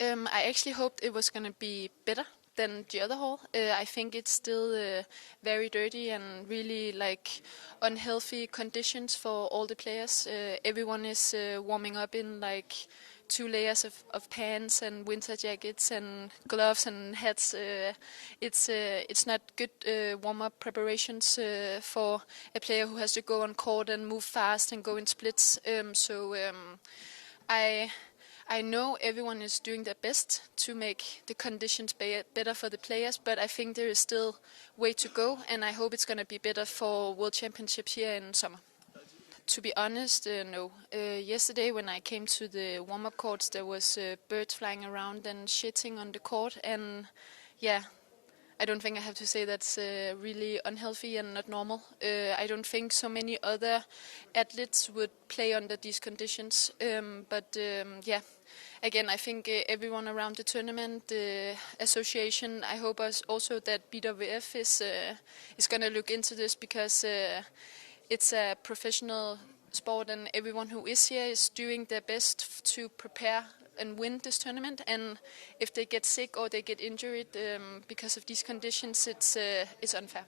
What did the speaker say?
I actually hoped it was going to be better than the other hall. I think it's still very dirty and really like unhealthy conditions for all the players. Everyone is warming up in like 2 layers of pants and winter jackets and gloves and hats. It's not good warm-up preparations for a player who has to go on court and move fast and go in splits. I I know everyone is doing their best to make the conditions better for the players, but I think there is still way to go, and I hope it's going to be better for World Championships here in summer. To be honest, no. Yesterday when I came to the warm-up courts, there was birds flying around and shitting on the court, and yeah, I don't think I have to say that's really unhealthy and not normal. I don't think so many other athletes would play under these conditions. Yeah, again, I think everyone around the tournament, the association, I hope also that BWF is going to look into this because it's a professional sport and everyone who is here is doing their best to prepare and win this tournament, and if they get sick or they get injured because of these conditions, it's unfair.